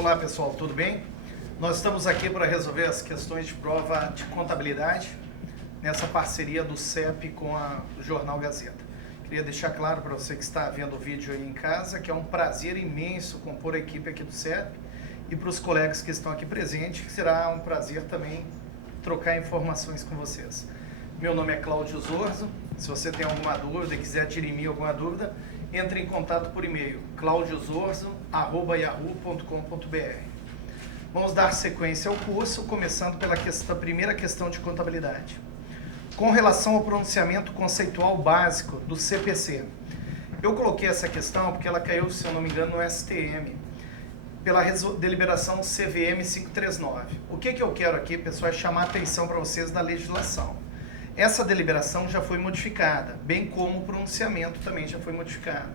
Olá pessoal, tudo bem? Nós estamos aqui para resolver as questões de prova de contabilidade nessa parceria do CEP com o Jornal Gazeta. Queria deixar claro para você que está vendo o vídeo aí em casa que é um prazer imenso compor a equipe aqui do CEP e para os colegas que estão aqui presentes, que será um prazer também trocar informações com vocês. Meu nome é Cláudio Zorzo. Se você tem alguma dúvida e quiser dirimir alguma dúvida, entre em contato por e-mail claudiozorzo@yahoo.com.br. Vamos dar sequência ao curso, começando pela primeira questão de contabilidade. Com relação ao pronunciamento conceitual básico do CPC. Eu coloquei essa questão porque ela caiu, se eu não me engano, no STM, pela deliberação CVM 539. O que eu quero aqui, pessoal, é chamar a atenção para vocês da legislação. Essa deliberação já foi modificada, bem como o pronunciamento também já foi modificado.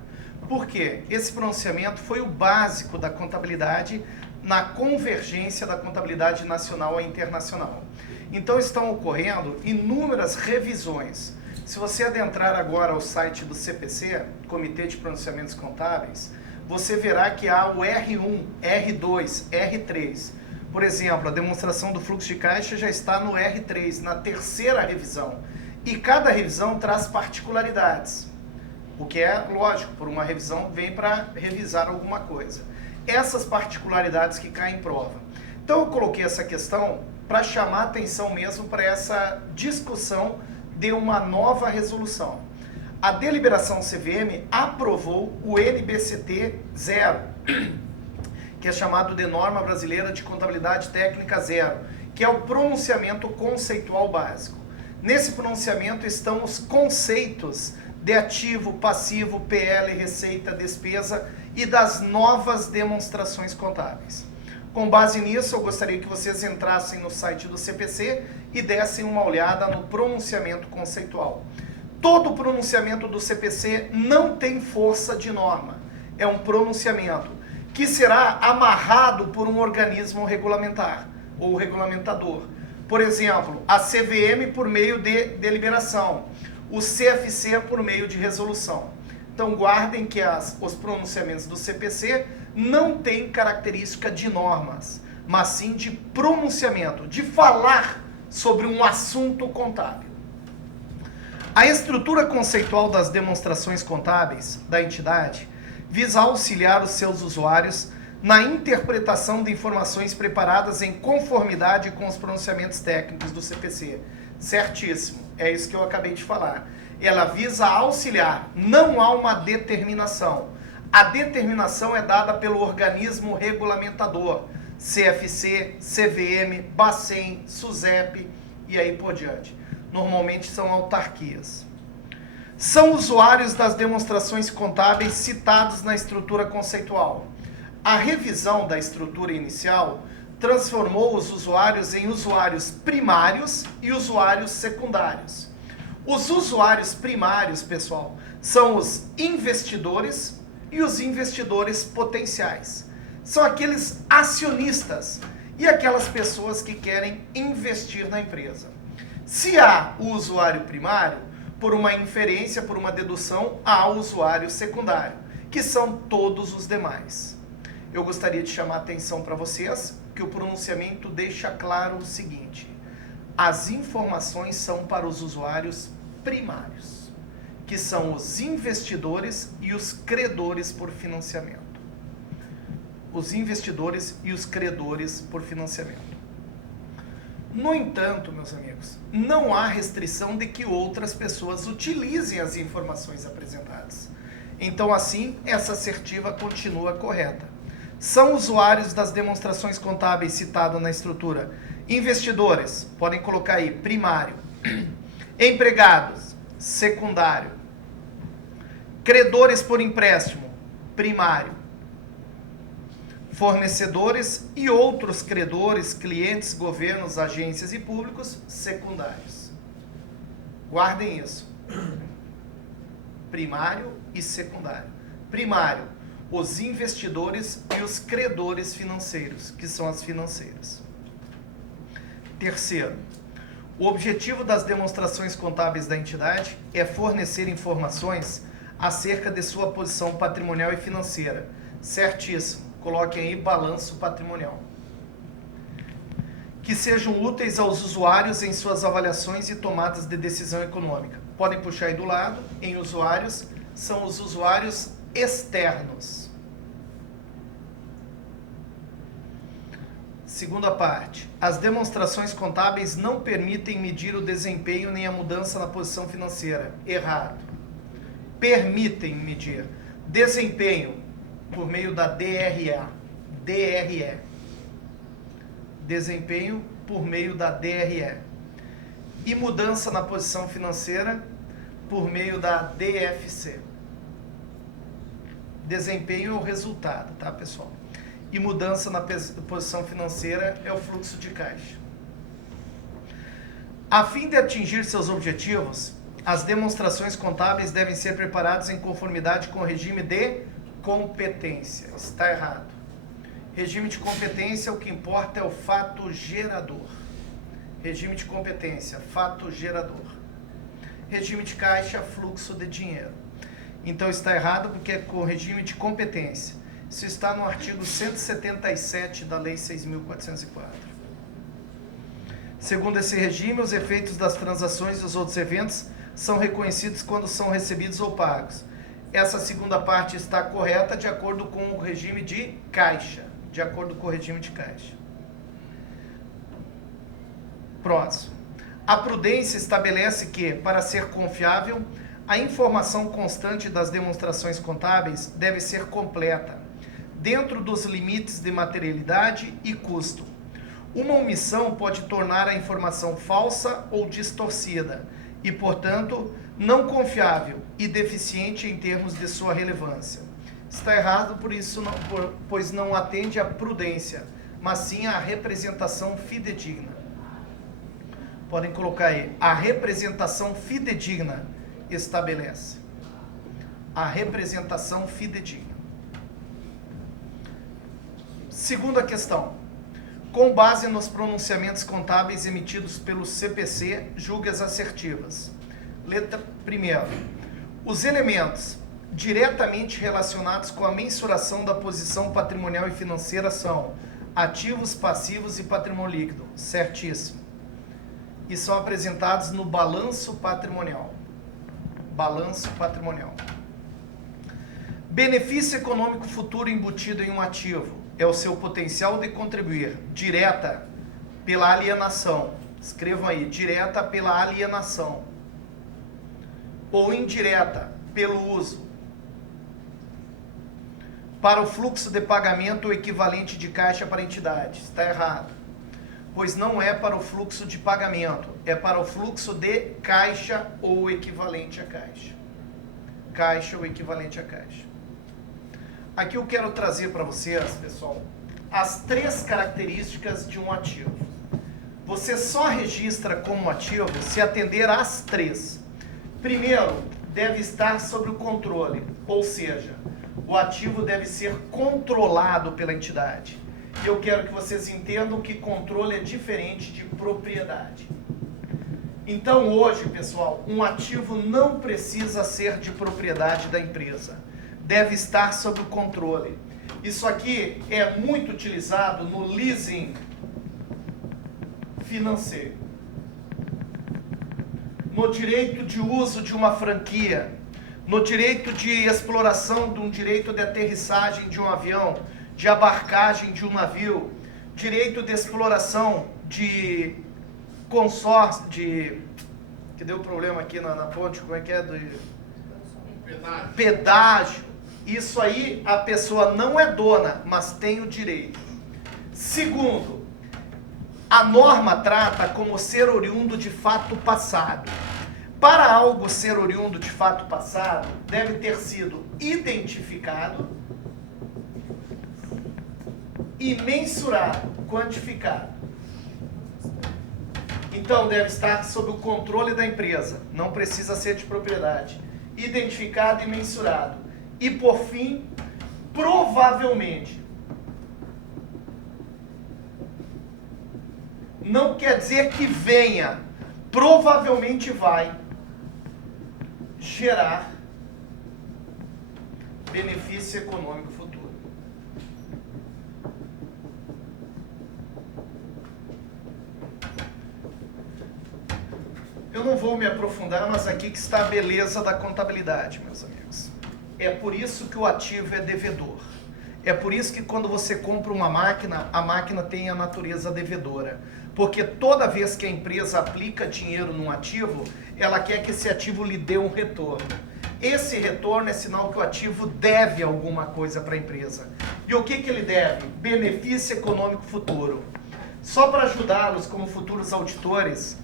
Por quê? Esse pronunciamento foi o básico da contabilidade na convergência da contabilidade nacional a internacional. Então estão ocorrendo inúmeras revisões. Se você adentrar agora ao site do CPC, Comitê de Pronunciamentos Contábeis, você verá que há o R1, R2, R3. Por exemplo, a demonstração do fluxo de caixa já está no R3, na terceira revisão. E cada revisão traz particularidades. O que é lógico, por uma revisão vem para revisar alguma coisa. Essas particularidades que caem em prova. Então eu coloquei essa questão para chamar a atenção mesmo para essa discussão de uma nova resolução. A deliberação CVM aprovou o NBCT 0, que é chamado de Norma Brasileira de Contabilidade Técnica 0, que é o pronunciamento conceitual básico. Nesse pronunciamento estão os conceitos de ativo, passivo, PL, receita, despesa e das novas demonstrações contábeis. Com base nisso, eu gostaria que vocês entrassem no site do CPC e dessem uma olhada no pronunciamento conceitual. Todo pronunciamento do CPC não tem força de norma, é um pronunciamento que será amarrado por um organismo regulamentar ou regulamentador. Por exemplo, a CVM por meio de deliberação, o CFC por meio de resolução. Então guardem que os pronunciamentos do CPC não têm característica de normas, mas sim de pronunciamento, de falar sobre um assunto contábil. A estrutura conceitual das demonstrações contábeis da entidade visa auxiliar os seus usuários na interpretação de informações preparadas em conformidade com os pronunciamentos técnicos do CPC. Certíssimo, é isso que eu acabei de falar. Ela visa auxiliar, não há uma determinação. A determinação é dada pelo organismo regulamentador, CFC, CVM, Bacen, SUSEP e aí por diante. Normalmente são autarquias. São usuários das demonstrações contábeis citados na estrutura conceitual. A revisão da estrutura inicial transformou os usuários em usuários primários e usuários secundários. Os usuários primários, pessoal, são os investidores e os investidores potenciais. São aqueles acionistas e aquelas pessoas que querem investir na empresa. Se há o usuário primário, por uma inferência, por uma dedução, há o usuário secundário, que são todos os demais. Eu gostaria de chamar a atenção para vocês que o pronunciamento deixa claro o seguinte: as informações são para os usuários primários, que são os investidores e os credores por financiamento. Os investidores e os credores por financiamento. No entanto, meus amigos, não há restrição de que outras pessoas utilizem as informações apresentadas. Então, assim, essa assertiva continua correta. São usuários das demonstrações contábeis citadas na estrutura. Investidores, podem colocar aí, primário. Empregados, secundário. Credores por empréstimo, primário. Fornecedores e outros credores, clientes, governos, agências e públicos, secundários. Guardem isso. Primário e secundário. Primário, os investidores e os credores financeiros, que são as financeiras. Terceiro, o objetivo das demonstrações contábeis da entidade é fornecer informações acerca de sua posição patrimonial e financeira. Certíssimo. Coloquem aí balanço patrimonial. Que sejam úteis aos usuários em suas avaliações e tomadas de decisão econômica. Podem puxar aí do lado, em usuários, são os usuários externos. Segunda parte. As demonstrações contábeis não permitem medir o desempenho nem a mudança na posição financeira. Errado. Permitem medir desempenho por meio da DRE. DRE. Desempenho por meio da DRE. E mudança na posição financeira por meio da DFC. Desempenho é o resultado, tá, pessoal? E mudança na posição financeira é o fluxo de caixa. A fim de atingir seus objetivos, as demonstrações contábeis devem ser preparadas em conformidade com o regime de competência. Está errado. Regime de competência, o que importa é o fato gerador. Regime de competência, fato gerador. Regime de caixa, fluxo de dinheiro. Então está errado porque é com o regime de competência. Isso está no artigo 177 da Lei 6.404. Segundo esse regime, os efeitos das transações e os outros eventos são reconhecidos quando são recebidos ou pagos. Essa segunda parte está correta de acordo com o regime de caixa. De acordo com o regime de caixa. Próximo. A prudência estabelece que, para ser confiável, a informação constante das demonstrações contábeis deve ser completa, dentro dos limites de materialidade e custo. Uma omissão pode tornar a informação falsa ou distorcida e, portanto, não confiável e deficiente em termos de sua relevância. Está errado pois não atende à prudência, mas sim à representação fidedigna. Podem colocar aí, a representação fidedigna estabelece. A representação fidedigna. Segunda questão. Com base nos pronunciamentos contábeis emitidos pelo CPC, julgue as assertivas. Letra primeira. Os elementos diretamente relacionados com a mensuração da posição patrimonial e financeira são ativos, passivos e patrimônio líquido. Certíssimo. E são apresentados no balanço patrimonial. Balanço patrimonial. Benefício econômico futuro embutido em um ativo é o seu potencial de contribuir direta pela alienação. Escrevam aí, direta pela alienação. Ou indireta pelo uso. Para o fluxo de pagamento ou equivalente de caixa para a entidade. Está errado. Pois não é para o fluxo de pagamento, é para o fluxo de caixa ou equivalente a caixa. Caixa ou equivalente a caixa. Aqui eu quero trazer para vocês, pessoal, as 3 características de um ativo. Você só registra como ativo se atender às 3. Primeiro, deve estar sob o controle, ou seja, o ativo deve ser controlado pela entidade. E eu quero que vocês entendam que controle é diferente de propriedade. Então hoje, pessoal, um ativo não precisa ser de propriedade da empresa. Deve estar sob o controle. Isso aqui é muito utilizado no leasing financeiro. No direito de uso de uma franquia, no direito de exploração de um direito de aterrissagem de um avião, de abarcagem de um navio, direito de exploração de consórcio, que deu problema aqui na ponte, como é que é? Pedágio. Isso aí a pessoa não é dona, mas tem o direito. Segundo, a norma trata como ser oriundo de fato passado. Para algo ser oriundo de fato passado, deve ter sido identificado e mensurado, quantificado. Então deve estar sob o controle da empresa, não precisa ser de propriedade. Identificado e mensurado. E por fim, provavelmente. Não quer dizer que venha, provavelmente vai gerar benefício econômico futuro. não vou me aprofundar, mas aqui que está a beleza da contabilidade, meus amigos. É por isso que o ativo é devedor. É por isso que quando você compra uma máquina, a máquina tem a natureza devedora. Porque toda vez que a empresa aplica dinheiro num ativo, ela quer que esse ativo lhe dê um retorno. Esse retorno é sinal que o ativo deve alguma coisa para a empresa. E o que ele deve? Benefício econômico futuro. Só para ajudá-los como futuros auditores,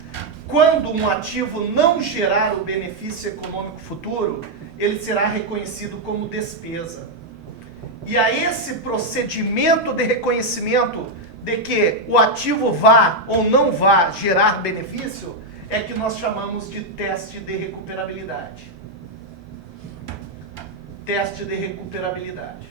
quando um ativo não gerar o benefício econômico futuro, ele será reconhecido como despesa. E a esse procedimento de reconhecimento de que o ativo vá ou não vá gerar benefício, é que nós chamamos de teste de recuperabilidade. Teste de recuperabilidade.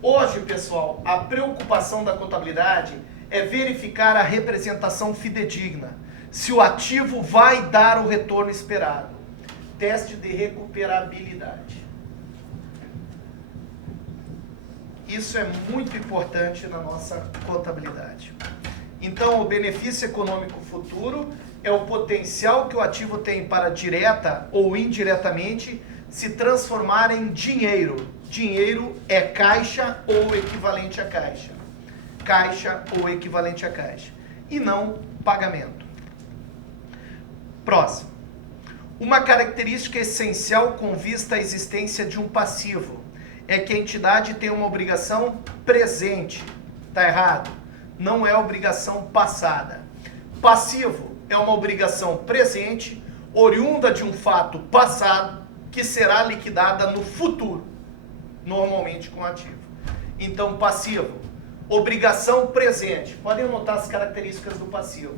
Hoje, pessoal, a preocupação da contabilidade é verificar a representação fidedigna, se o ativo vai dar o retorno esperado. Teste de recuperabilidade. Isso é muito importante na nossa contabilidade. Então, o benefício econômico futuro é o potencial que o ativo tem para, direta ou indiretamente, se transformar em dinheiro. Dinheiro é caixa ou equivalente a caixa. Caixa ou equivalente a caixa. E não pagamento. Próximo. Uma característica essencial com vista à existência de um passivo é que a entidade tem uma obrigação presente. Está errado. Não é obrigação passada. Passivo é uma obrigação presente, oriunda de um fato passado, que será liquidada no futuro, normalmente com ativo. Então, passivo, obrigação presente. Podem anotar as características do passivo.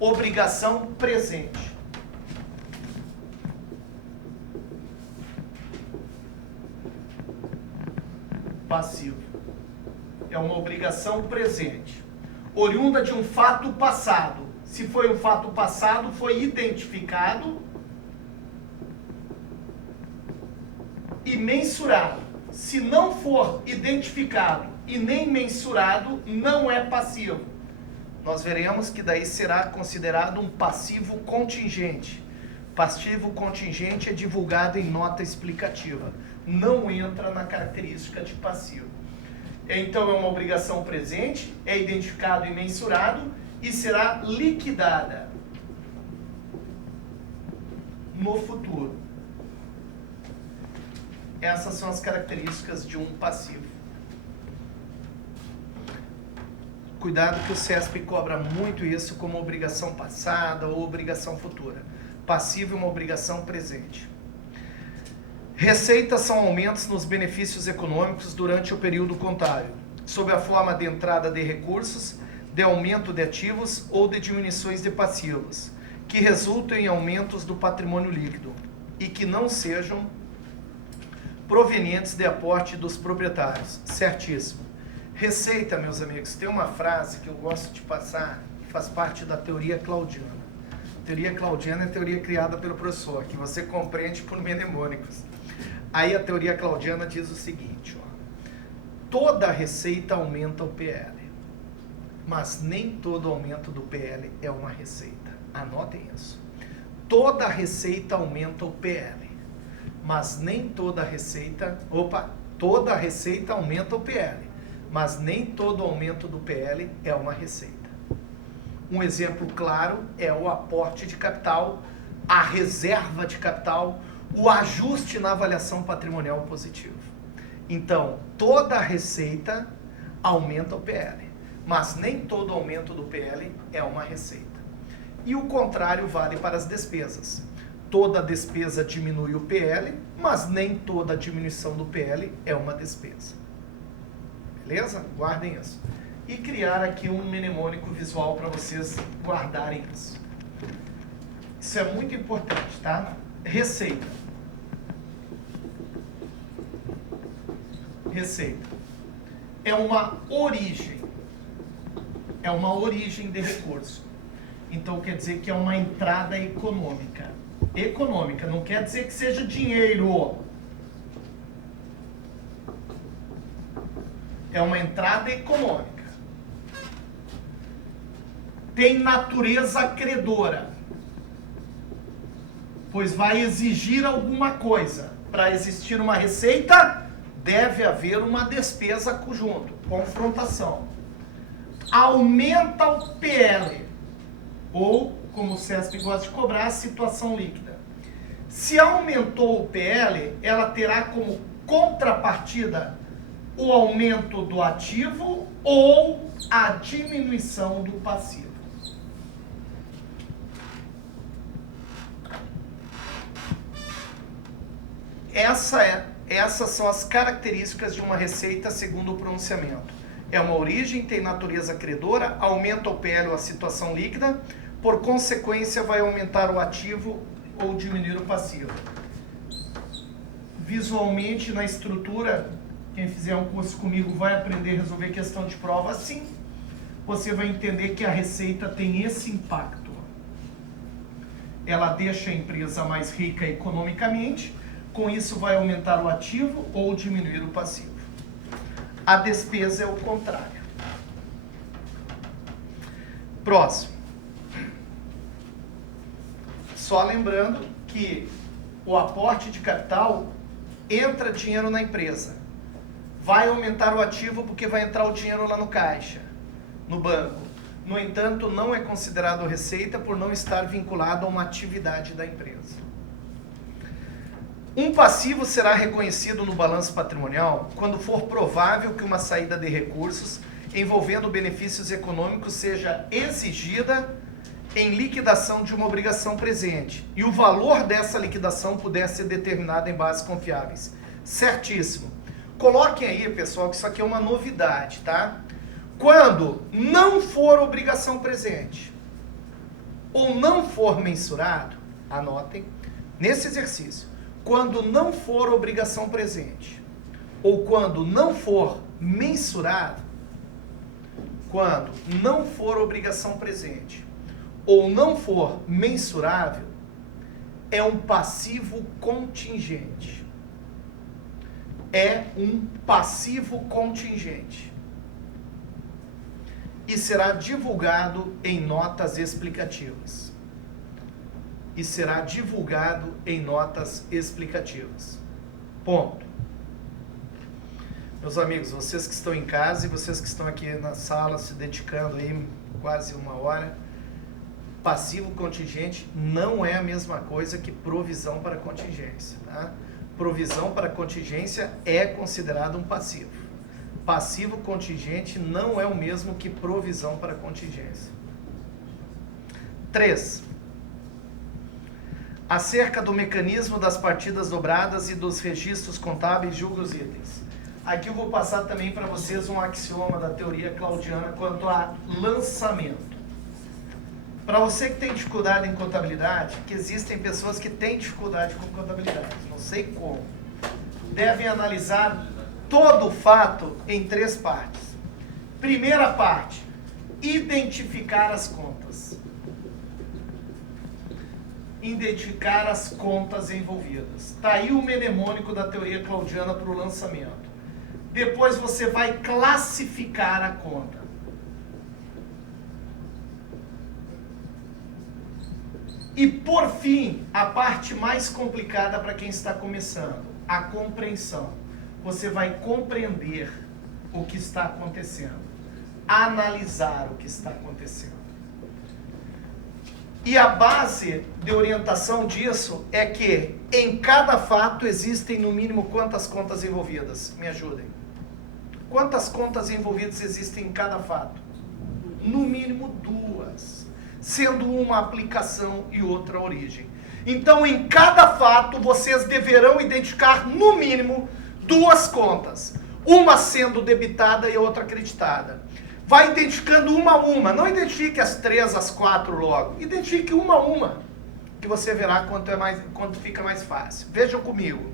Obrigação presente. Passivo é uma obrigação presente, oriunda de um fato passado. Se foi um fato passado, foi identificado e mensurado. Se não for identificado e nem mensurado, não é passivo. Nós veremos que daí será considerado um passivo contingente. Passivo contingente é divulgado em nota explicativa. Não entra na característica de passivo. Então é uma obrigação presente, é identificado e mensurado e será liquidada no futuro. Essas são as características de um passivo. Cuidado que o CESP cobra muito isso como obrigação passada ou obrigação futura. Passivo é uma obrigação presente. Receitas são aumentos nos benefícios econômicos durante o período contábil, sob a forma de entrada de recursos, de aumento de ativos ou de diminuições de passivos, que resultam em aumentos do patrimônio líquido e que não sejam provenientes de aporte dos proprietários. Certíssimo. Receita, meus amigos, tem uma frase que eu gosto de passar, que faz parte da teoria claudiana. A teoria claudiana é a teoria criada pelo professor, que você compreende por mnemônicos. Aí a teoria claudiana diz o seguinte, ó, toda receita aumenta o PL, mas nem todo aumento do PL é uma receita. Anotem isso. Toda receita aumenta o PL, mas nem toda receita... toda receita aumenta o PL, mas nem todo aumento do PL é uma receita. Um exemplo claro é o aporte de capital, a reserva de capital, o ajuste na avaliação patrimonial positivo. Então, toda receita aumenta o PL, mas nem todo aumento do PL é uma receita. E o contrário vale para as despesas. Toda despesa diminui o PL, mas nem toda diminuição do PL é uma despesa. Beleza? Guardem isso. E criar aqui um mnemônico visual para vocês guardarem isso. Isso é muito importante, tá? Receita. Receita. É uma origem. É uma origem de recurso. Então quer dizer que é uma entrada econômica. Econômica, não quer dizer que seja dinheiro. É uma entrada econômica. Tem natureza credora. pois vai exigir alguma coisa. Para existir uma receita, deve haver uma despesa junto, confrontação. Aumenta o PL, ou, como o CESP gosta de cobrar, a situação líquida. Se aumentou o PL, ela terá como contrapartida o aumento do ativo ou a diminuição do passivo. Essas são as características de uma receita segundo o pronunciamento. É uma origem, tem natureza credora, aumenta o PL ou a situação líquida, por consequência vai aumentar o ativo ou diminuir o passivo. Visualmente, na estrutura, quem fizer um curso comigo vai aprender a resolver questão de prova assim. Você vai entender que a receita tem esse impacto. Ela deixa a empresa mais rica economicamente, com isso vai aumentar o ativo ou diminuir o passivo. A despesa é o contrário. Próximo. Só lembrando que o aporte de capital entra dinheiro na empresa. Vai aumentar o ativo porque vai entrar o dinheiro lá no caixa, no banco. No entanto, não é considerado receita por não estar vinculado a uma atividade da empresa. Um passivo será reconhecido no balanço patrimonial quando for provável que uma saída de recursos envolvendo benefícios econômicos seja exigida em liquidação de uma obrigação presente e o valor dessa liquidação puder ser determinado em bases confiáveis. Certíssimo. Coloquem aí, pessoal, que isso aqui é uma novidade, tá? Quando não for obrigação presente ou não for mensurado, anotem, nesse exercício, quando não for obrigação presente ou quando não for mensurado, quando não for obrigação presente ou não for mensurável, é um passivo contingente. É um passivo contingente. E será divulgado em notas explicativas. E será divulgado em notas explicativas. Ponto. Meus amigos, vocês que estão em casa e vocês que estão aqui na sala se dedicando aí quase uma hora, passivo contingente não é a mesma coisa que provisão para contingência, tá? Provisão para contingência é considerado um passivo. Passivo contingente não é o mesmo que provisão para contingência. 3. Acerca do mecanismo das partidas dobradas e dos registros contábeis, julgue os itens. Aqui eu vou passar também para vocês um axioma da teoria claudiana quanto a lançamento. Para você que tem dificuldade em contabilidade, que existem pessoas que têm dificuldade com contabilidade, não sei como, devem analisar todo o fato em 3 partes. Primeira parte, identificar as contas. Identificar as contas envolvidas. Está aí o mnemônico da teoria claudiana para o lançamento. Depois você vai classificar a conta. E por fim, a parte mais complicada para quem está começando, a compreensão. Você vai compreender o que está acontecendo, analisar o que está acontecendo. E a base de orientação disso é que em cada fato existem no mínimo quantas contas envolvidas? Me ajudem. Quantas contas envolvidas existem em cada fato? No mínimo 2, sendo uma aplicação e outra origem. Então, em cada fato, vocês deverão identificar no mínimo 2 contas, uma sendo debitada e outra creditada. Vai identificando uma a uma, não identifique as 3, as 4 logo, identifique uma a uma, que você verá quanto fica mais fácil. Vejam comigo.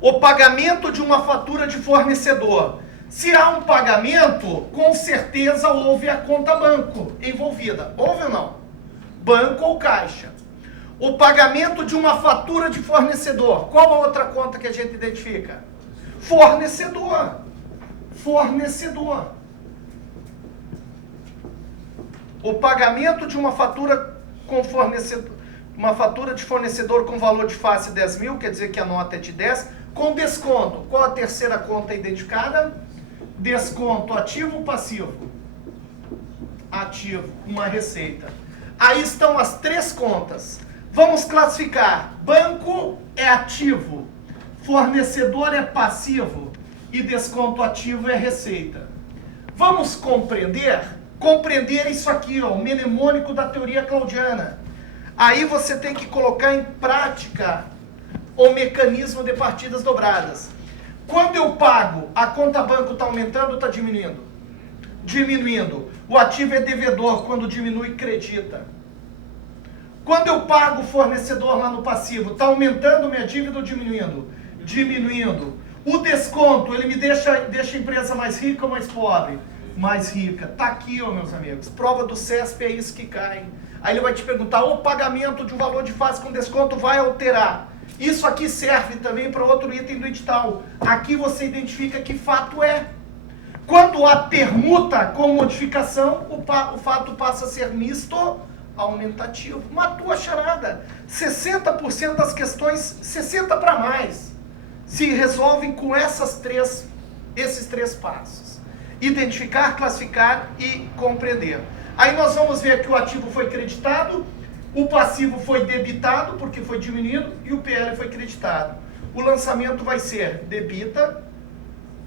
O pagamento de uma fatura de fornecedor. Se há um pagamento, com certeza houve a conta banco envolvida. Houve ou não? Banco ou caixa. O pagamento de uma fatura de fornecedor. Qual a outra conta que a gente identifica? Fornecedor. Fornecedor. O pagamento de uma fatura com fornecedor, uma fatura de fornecedor com valor de face 10 mil, quer dizer que a nota é de 10, com desconto. Qual a terceira conta identificada? Desconto ativo ou passivo? Ativo, uma receita. Aí estão as três contas. Vamos classificar. Banco é ativo, fornecedor é passivo e desconto ativo é receita. Vamos compreender? Compreender isso aqui, ó, o mnemônico da teoria claudiana. Aí você tem que colocar em prática o mecanismo de partidas dobradas. Quando eu pago, a conta banco está aumentando ou está diminuindo? Diminuindo. O ativo é devedor, quando diminui, credita. Quando eu pago o fornecedor lá no passivo, está aumentando minha dívida ou diminuindo? Diminuindo. O desconto, ele me deixa a empresa mais rica ou mais pobre? Mais rica. Está aqui, ó, meus amigos. Prova do CESP é isso que cai. Aí ele vai te perguntar, o pagamento de um valor de face com desconto vai alterar? Isso aqui serve também para outro item do edital. Aqui você identifica que fato é. Quando há permuta com modificação, o fato passa a ser misto aumentativo. Matou a charada. 60% das questões, 60% para mais, se resolvem com esses três passos. Identificar, classificar e compreender. Aí nós vamos ver que o ativo foi creditado, o passivo foi debitado, porque foi diminuído, e o PL foi creditado. O lançamento vai ser debita,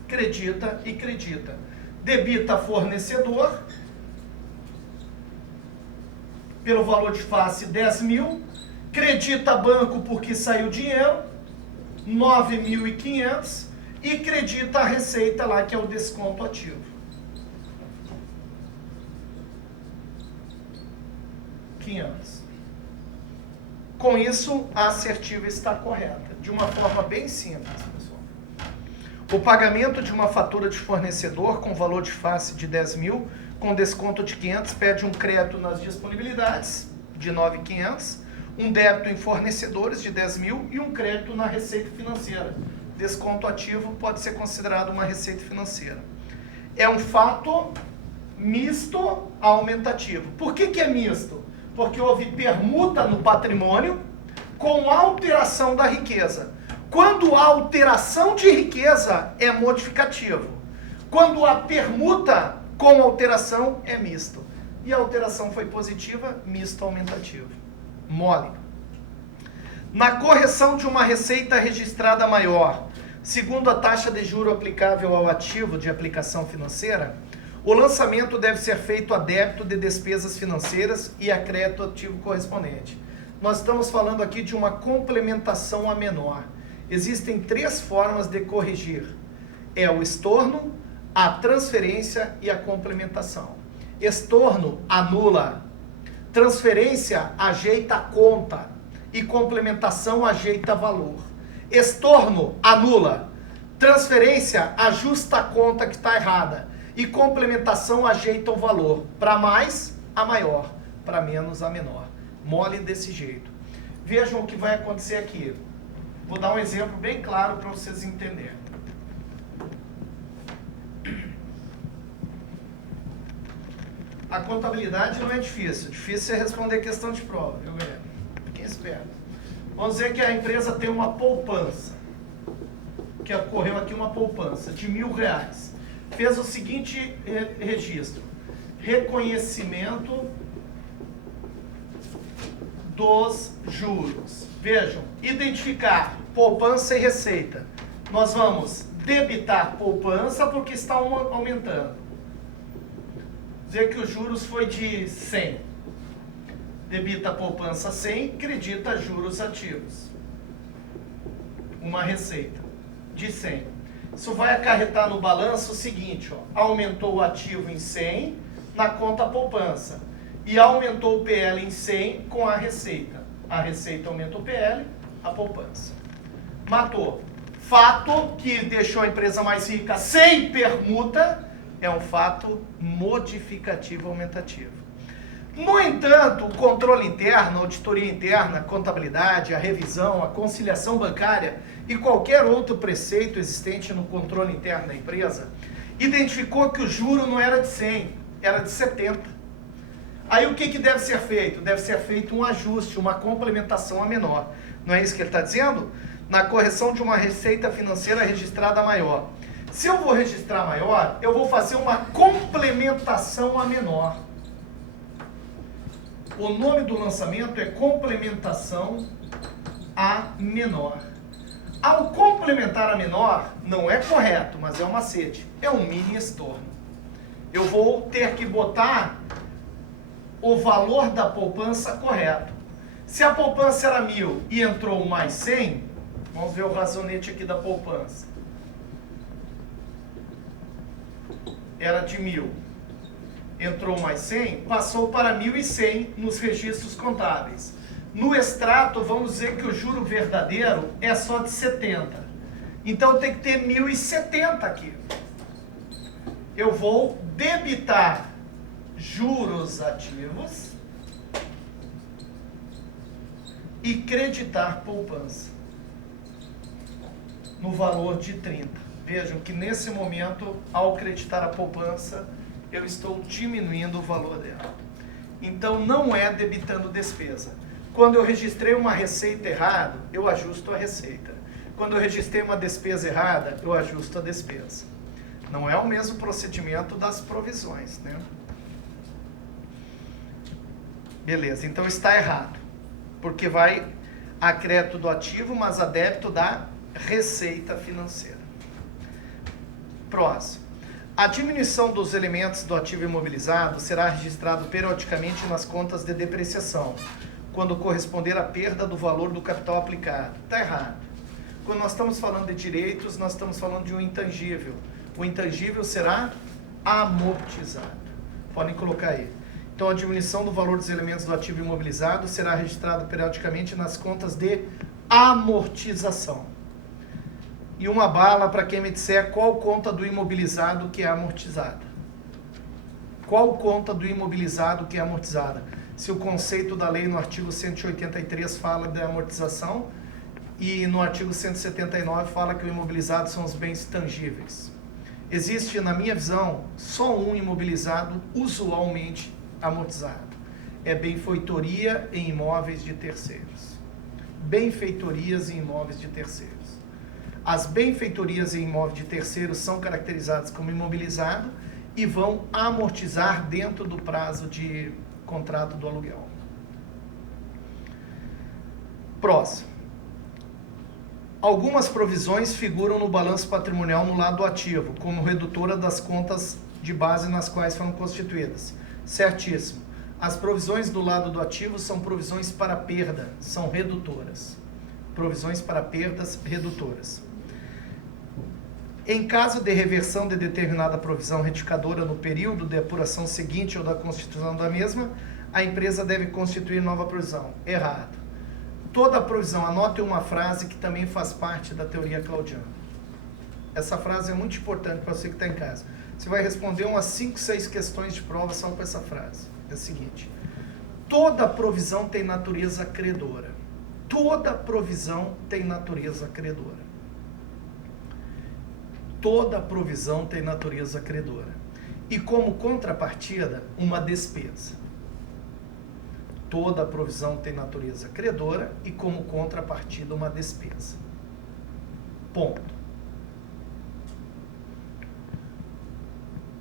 credita e credita. Debita fornecedor, pelo valor de face 10 mil, credita banco porque saiu dinheiro, 9.500, e credita a receita lá, que é o desconto ativo. 500. Com isso, a assertiva está correta, de uma forma bem simples, pessoal. O pagamento de uma fatura de fornecedor com valor de face de 10 mil, com desconto de 500, pede um crédito nas disponibilidades de 9.500, um débito em fornecedores de 10 mil e um crédito na receita financeira. Desconto ativo pode ser considerado uma receita financeira. É um fato misto aumentativo. Por que é misto? Porque houve permuta no patrimônio com alteração da riqueza. Quando há alteração de riqueza, é modificativo. Quando há permuta com alteração, é misto. E a alteração foi positiva, misto aumentativo. Mole. Na correção de uma receita registrada maior, segundo a taxa de juro aplicável ao ativo de aplicação financeira, o lançamento deve ser feito a débito de despesas financeiras e a crédito ativo correspondente. Nós estamos falando aqui de uma complementação a menor. Existem três formas de corrigir. É o estorno, a transferência e a complementação. Estorno anula, transferência ajeita a conta e complementação ajeita valor. Estorno anula, transferência ajusta a conta que está errada. E complementação ajeita o valor. Para mais, a maior. Para menos, a menor. Mole desse jeito. Vejam o que vai acontecer aqui. Vou dar um exemplo bem claro para vocês entenderem. A contabilidade não é difícil. Difícil é responder questão de prova, viu, galera? Fiquem espertos. Vamos dizer que a empresa tem uma poupança. Que ocorreu aqui uma poupança de R$1.000. Fez o seguinte registro: reconhecimento dos juros. Vejam, identificar poupança e receita. Nós vamos debitar poupança porque está aumentando. Dizer que os juros foi de 100. Debita poupança 100, credita juros ativos. Uma receita de 100. Isso vai acarretar no balanço o seguinte, ó, aumentou o ativo em 100 na conta poupança e aumentou o PL em 100 com a receita. A receita aumenta o PL, a poupança. Matou. Fato que deixou a empresa mais rica sem permuta é um fato modificativo aumentativo. No entanto, o controle interno, a auditoria interna, a contabilidade, a revisão, a conciliação bancária e qualquer outro preceito existente no controle interno da empresa identificou que o juro não era de 100, era de 70. Aí o que deve ser feito? Deve ser feito um ajuste, uma complementação a menor. Não é isso que ele está dizendo? Na correção de uma receita financeira registrada maior. Se eu vou registrar maior, eu vou fazer uma complementação a menor. O nome do lançamento é complementação a menor. Ao complementar a menor, não é correto, mas é um macete. É um mini estorno. Eu vou ter que botar o valor da poupança correto. Se a poupança era 1.000 e entrou mais 100, vamos ver o razonete aqui da poupança. Era de 1.000. Entrou mais 100, passou para 1.100 nos registros contábeis. No extrato, vamos dizer que o juro verdadeiro é só de 70. Então tem que ter 1.070 aqui. Eu vou debitar juros ativos e creditar poupança no valor de 30. Vejam que nesse momento, ao creditar a poupança, eu estou diminuindo o valor dela. Então não é debitando despesa. Quando eu registrei uma receita errada, eu ajusto a receita. Quando eu registrei uma despesa errada, eu ajusto a despesa. Não é o mesmo procedimento das provisões, né? Beleza, então está errado. Porque vai a crédito do ativo, mas a débito da receita financeira. Próximo. A diminuição dos elementos do ativo imobilizado será registrado periodicamente nas contas de depreciação, quando corresponder à perda do valor do capital aplicado. Está errado. Quando nós estamos falando de direitos, nós estamos falando de um intangível. O intangível será amortizado. Podem colocar aí. Então, a diminuição do valor dos elementos do ativo imobilizado será registrado periodicamente nas contas de amortização. E uma bala para quem me disser qual conta do imobilizado que é amortizada. Qual conta do imobilizado que é amortizada? Se o conceito da lei no artigo 183 fala de amortização e no artigo 179 fala que o imobilizado são os bens tangíveis. Existe, na minha visão, só um imobilizado usualmente amortizado. É benfeitoria em imóveis de terceiros. Benfeitorias em imóveis de terceiros. As benfeitorias em imóvel de terceiros são caracterizadas como imobilizado e vão amortizar dentro do prazo de contrato do aluguel. Próximo. Algumas provisões figuram no balanço patrimonial no lado ativo, como redutora das contas de base nas quais foram constituídas. Certíssimo. As provisões do lado do ativo são provisões para perda, são redutoras. Provisões para perdas redutoras. Em caso de reversão de determinada provisão retificadora no período de apuração seguinte ou da constituição da mesma, a empresa deve constituir nova provisão. Errado. Toda provisão, anote uma frase que também faz parte da teoria claudiana. Essa frase é muito importante para você que está em casa. Você vai responder umas 5, 6 questões de prova só com essa frase. É o seguinte: toda provisão tem natureza credora. Toda provisão tem natureza credora. Toda provisão tem natureza credora. E como contrapartida, uma despesa. Toda provisão tem natureza credora e como contrapartida, uma despesa. Ponto.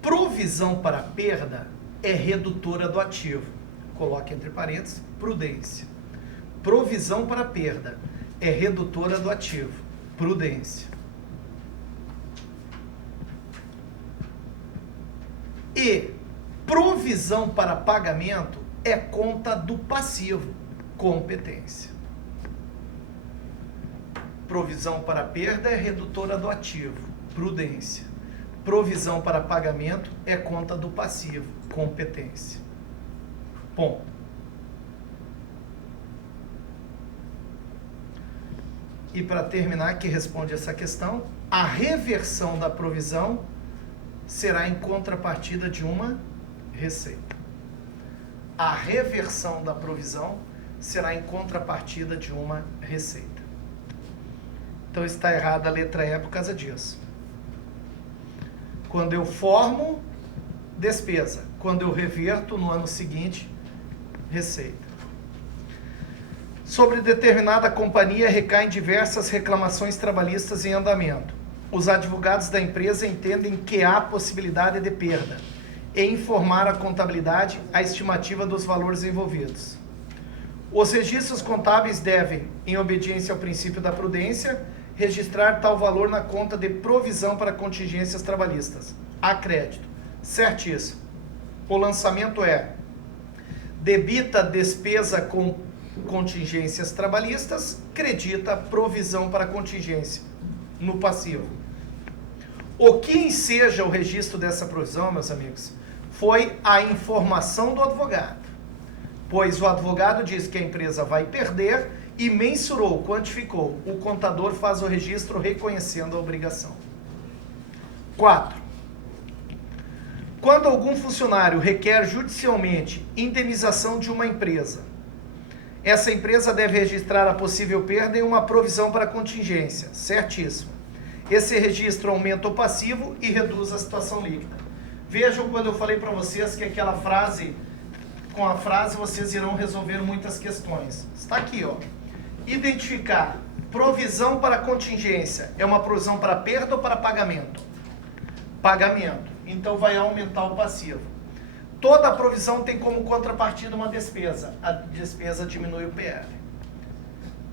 Provisão para perda é redutora do ativo. Coloque entre parênteses, prudência. Provisão para perda é redutora do ativo. Prudência. E provisão para pagamento é conta do passivo. Competência. Provisão para perda é redutora do ativo. Prudência. Provisão para pagamento é conta do passivo. Competência. Ponto. E para terminar, que responde essa questão, a reversão da provisão será em contrapartida de uma receita. A reversão da provisão será em contrapartida de uma receita. Então está errada a letra E por causa disso. Quando eu formo, despesa. Quando eu reverto no ano seguinte, receita. Sobre determinada companhia recaem diversas reclamações trabalhistas em andamento. Os advogados da empresa entendem que há possibilidade de perda e informar a contabilidade a estimativa dos valores envolvidos. Os registros contábeis devem, em obediência ao princípio da prudência, registrar tal valor na conta de provisão para contingências trabalhistas. A crédito. Certíssimo. O lançamento é: debita despesa com contingências trabalhistas, credita provisão para contingência no passivo. O que enseja o registro dessa provisão, meus amigos, foi a informação do advogado, pois o advogado diz que a empresa vai perder e mensurou, quantificou. O contador faz o registro reconhecendo a obrigação. 4. Quando algum funcionário requer judicialmente indenização de uma empresa, essa empresa deve registrar a possível perda em uma provisão para contingência. Certíssimo. Esse registro aumenta o passivo e reduz a situação líquida. Vejam quando eu falei para vocês que aquela frase, com a frase vocês irão resolver muitas questões. Está aqui, ó. Identificar. Provisão para contingência. É uma provisão para perda ou para pagamento? Pagamento. Então vai aumentar o passivo. Toda provisão tem como contrapartida uma despesa. A despesa diminui o PL.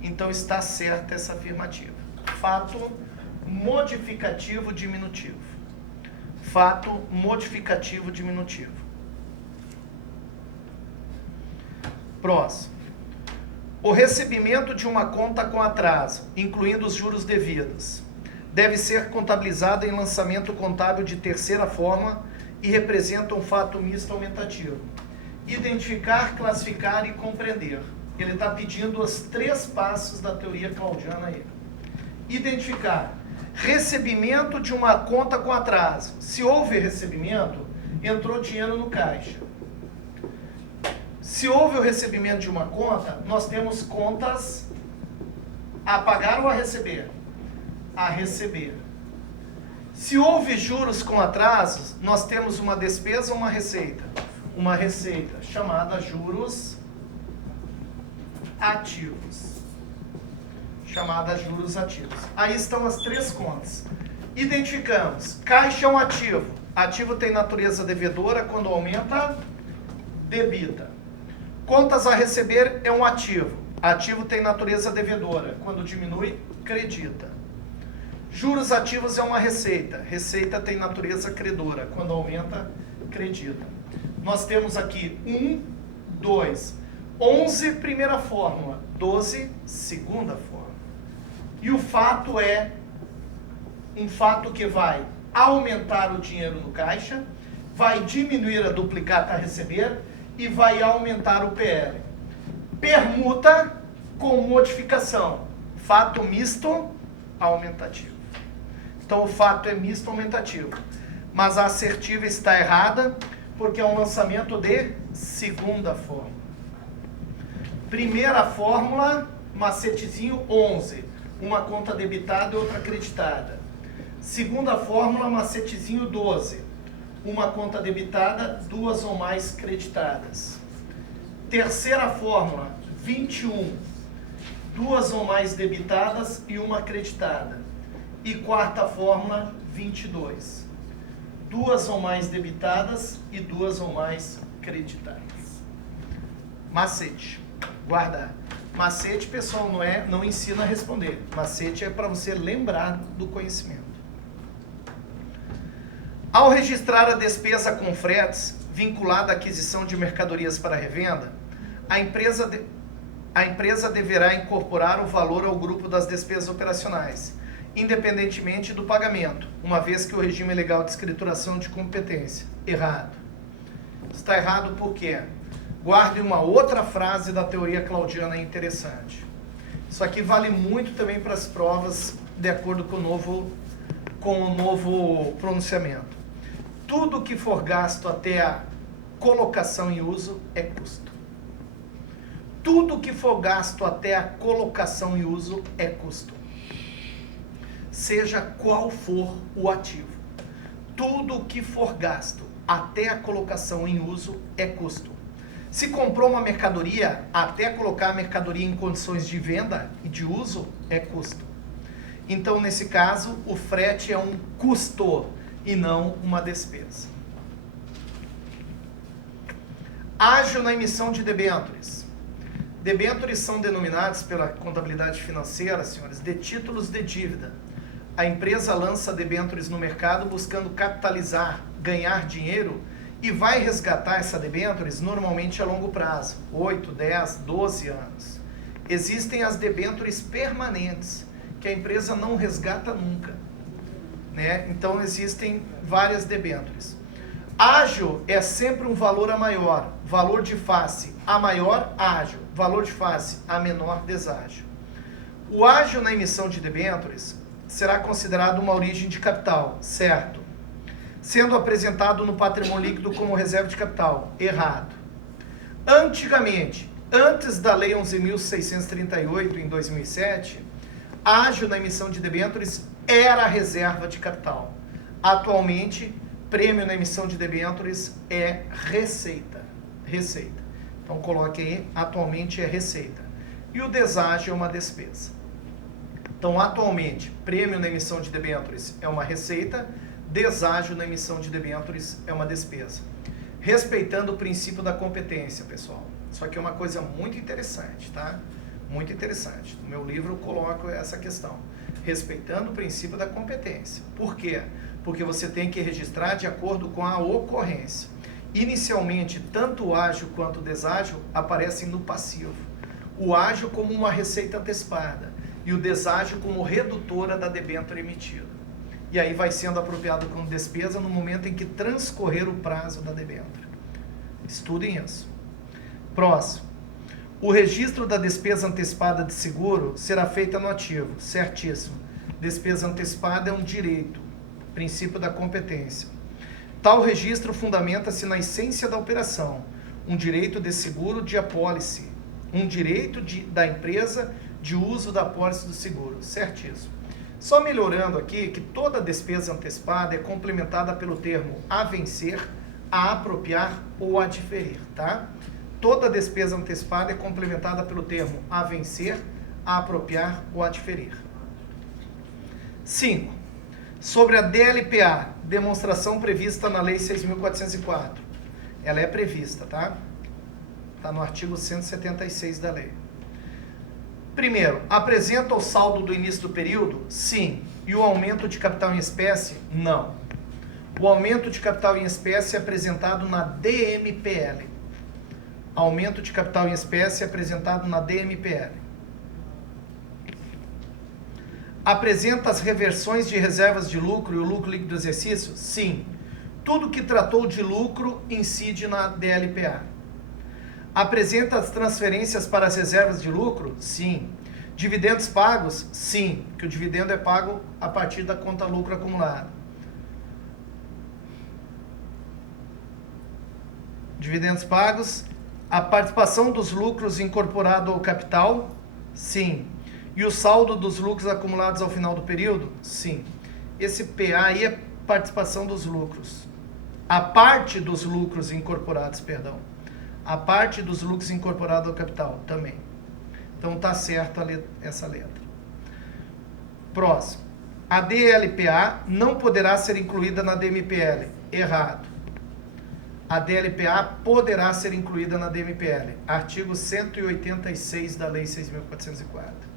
Então está certa essa afirmativa. Fato modificativo diminutivo. Fato modificativo diminutivo. Próximo. O recebimento de uma conta com atraso, incluindo os juros devidos, deve ser contabilizado em lançamento contábil de terceira forma e representa um fato misto aumentativo. Identificar, classificar e compreender. Ele está pedindo os 3 passos da teoria claudiana aí. Identificar. Recebimento de uma conta com atraso. Se houve recebimento, entrou dinheiro no caixa. Se houve o recebimento de uma conta, nós temos contas a pagar ou a receber? A receber. Se houve juros com atrasos, nós temos uma despesa ou uma receita? Uma receita, chamada juros ativos. Chamada juros ativos. Aí estão as 3 contas. Identificamos. Caixa é um ativo. Ativo tem natureza devedora, quando aumenta, debita. Contas a receber é um ativo. Ativo tem natureza devedora, quando diminui, credita. Juros ativos é uma receita. Receita tem natureza credora. Quando aumenta, credita. Nós temos aqui 1, 2, 11, primeira fórmula. 12, segunda fórmula. E o fato é um fato que vai aumentar o dinheiro no caixa, vai diminuir a duplicata a receber e vai aumentar o PL. Permuta com modificação. Fato misto aumentativo. Então o fato é misto aumentativo. Mas a assertiva está errada porque é um lançamento de segunda fórmula. Primeira fórmula, macetezinho 11. Uma conta debitada e outra creditada. Segunda fórmula, macetezinho 12. Uma conta debitada, 2 ou mais creditadas. Terceira fórmula, 21. 2 ou mais debitadas e uma creditada. E quarta fórmula, 22. 2 ou mais debitadas e 2 ou mais creditadas. Macete. Guardar. Macete, pessoal, não ensina a responder. Macete é para você lembrar do conhecimento. Ao registrar a despesa com fretes vinculada à aquisição de mercadorias para revenda, a empresa deverá incorporar o valor ao grupo das despesas operacionais, independentemente do pagamento, uma vez que o regime legal de escrituração de competência. Errado. Está errado por quê? Guarde uma outra frase da teoria claudiana interessante. Isso aqui vale muito também para as provas de acordo com o novo pronunciamento. Tudo que for gasto até a colocação em uso é custo. Tudo que for gasto até a colocação em uso é custo. Seja qual for o ativo. Tudo que for gasto até a colocação em uso é custo. Se comprou uma mercadoria, até colocar a mercadoria em condições de venda e de uso, é custo. Então, nesse caso, o frete é um custo e não uma despesa. Ágio na emissão de debêntures. Debêntures são denominados pela contabilidade financeira, senhores, de títulos de dívida. A empresa lança debêntures no mercado buscando capitalizar, ganhar dinheiro e vai resgatar essa debêntures normalmente a longo prazo, 8, 10, 12 anos. Existem as debêntures permanentes, que a empresa não resgata nunca, né? Então existem várias debêntures. Ágio é sempre um valor a maior, valor de face a maior, ágio, valor de face a menor, deságio. O ágio na emissão de debêntures será considerado uma origem de capital, certo? Sendo apresentado no patrimônio líquido como reserva de capital, errado. Antigamente, antes da Lei 11.638, em 2007, ágio na emissão de debêntures era reserva de capital. Atualmente, prêmio na emissão de debêntures é receita. Receita. Então, coloque aí, atualmente é receita. E o deságio é uma despesa. Então, atualmente, prêmio na emissão de debêntures é uma receita, deságio na emissão de debêntures é uma despesa. Respeitando o princípio da competência, pessoal. Isso aqui é uma coisa muito interessante, tá? Muito interessante. No meu livro eu coloco essa questão. Respeitando o princípio da competência. Por quê? Porque você tem que registrar de acordo com a ocorrência. Inicialmente, tanto o ágio quanto o deságio aparecem no passivo. O ágio como uma receita antecipada e o deságio como redutora da debênture emitida. E aí vai sendo apropriado como despesa no momento em que transcorrer o prazo da debênture. Estudem isso. Próximo. O registro da despesa antecipada de seguro será feita no ativo. Certíssimo. Despesa antecipada é um direito. Princípio da competência. Tal registro fundamenta-se na essência da operação. Um direito de seguro de apólice. Um direito da empresa de uso da apólice do seguro. Certíssimo. Só melhorando aqui que toda despesa antecipada é complementada pelo termo a vencer, a apropriar ou a diferir, tá? Toda despesa antecipada é complementada pelo termo a vencer, a apropriar ou a diferir. 5. Sobre a DLPA, demonstração prevista na Lei 6.404. Ela é prevista, tá? Está no artigo 176 da lei. Primeiro, apresenta o saldo do início do período? Sim. E o aumento de capital em espécie? Não. O aumento de capital em espécie é apresentado na DMPL. Aumento de capital em espécie é apresentado na DMPL. Apresenta as reversões de reservas de lucro e o lucro líquido do exercício? Sim. Tudo que tratou de lucro incide na DLPA. Apresenta as transferências para as reservas de lucro? Sim. Dividendos pagos? Sim, que o dividendo é pago a partir da conta lucro acumulado. Dividendos pagos. A participação dos lucros incorporado ao capital? Sim. E o saldo dos lucros acumulados ao final do período? Sim. Esse PA aí é participação dos lucros. A parte dos lucros incorporados, perdão. A parte dos lucros incorporados ao capital também. Então tá certo essa letra. Próximo. A DLPA não poderá ser incluída na DMPL. Errado. A DLPA poderá ser incluída na DMPL. Artigo 186 da Lei 6.404.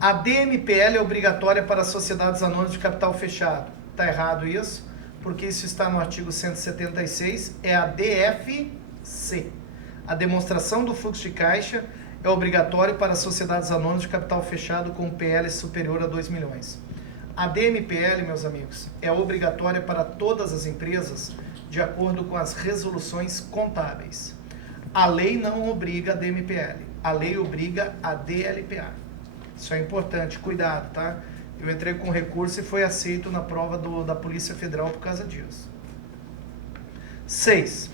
A DMPL é obrigatória para sociedades anônimas de capital fechado. Está errado isso? Porque isso está no artigo 176, é a DFC. A demonstração do fluxo de caixa é obrigatória para sociedades anônimas de capital fechado com PL superior a 2 milhões. A DMPL, meus amigos, é obrigatória para todas as empresas de acordo com as resoluções contábeis. A lei não obriga a DMPL, a lei obriga a DLPA. Isso é importante, cuidado, tá? Eu entrei com recurso e foi aceito na prova da Polícia Federal por causa disso. 6.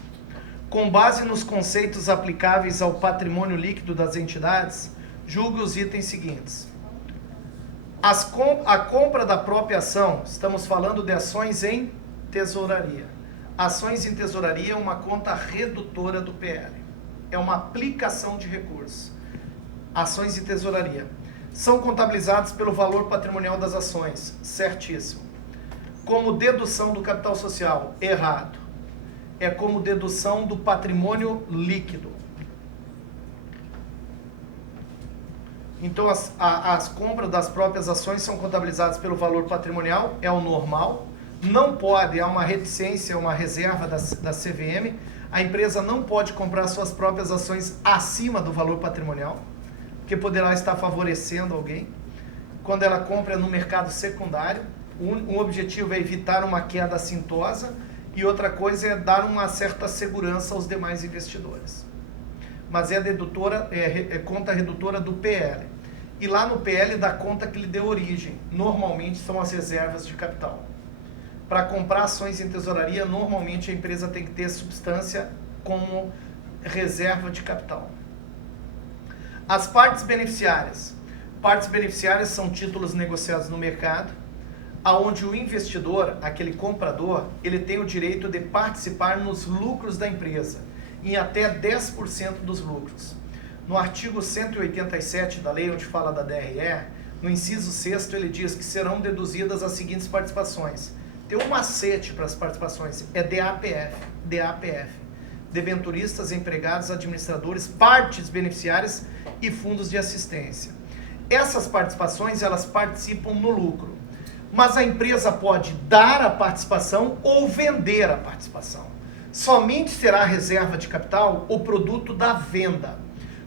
Com base nos conceitos aplicáveis ao patrimônio líquido das entidades, julgue os itens seguintes. A compra da própria ação, estamos falando de ações em tesouraria. Ações em tesouraria é uma conta redutora do PL. É uma aplicação de recursos. Ações em tesouraria são contabilizados pelo valor patrimonial das ações. Certíssimo. Como dedução do capital social. Errado. É como dedução do patrimônio líquido. Então, as compras das próprias ações são contabilizadas pelo valor patrimonial, é o normal. Não pode, há uma reticência, uma reserva da CVM, a empresa não pode comprar suas próprias ações acima do valor patrimonial, porque poderá estar favorecendo alguém. Quando ela compra no mercado secundário, um objetivo é evitar uma queda assintosa e outra coisa é dar uma certa segurança aos demais investidores. Mas é dedutora, é conta redutora do PL. E lá no PL dá conta que lhe deu origem. Normalmente são as reservas de capital. Para comprar ações em tesouraria, normalmente a empresa tem que ter substância como reserva de capital. As partes beneficiárias. Partes beneficiárias são títulos negociados no mercado, aonde o investidor, aquele comprador, ele tem o direito de participar nos lucros da empresa, em até 10% dos lucros. No artigo 187 da lei, onde fala da DRE, no inciso 6º, ele diz que serão deduzidas as seguintes participações. Tem um macete para as participações, é DAPF, debenturistas, empregados, administradores, partes beneficiárias e fundos de assistência. Essas participações, elas participam no lucro, mas a empresa pode dar a participação ou vender a participação. Somente será reserva de capital o produto da venda.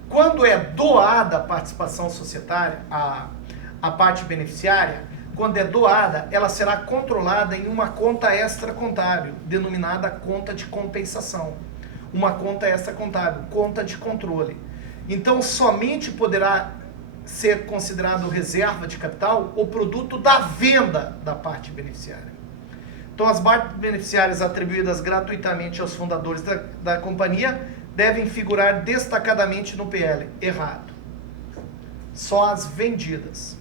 Quando é doada a participação societária, a parte beneficiária, quando é doada, ela será controlada em uma conta extracontábil, denominada conta de compensação. Uma conta extracontábil, conta de controle. Então, somente poderá ser considerado reserva de capital o produto da venda da parte beneficiária. Então, as partes beneficiárias atribuídas gratuitamente aos fundadores da companhia devem figurar destacadamente no PL. Errado. Só as vendidas.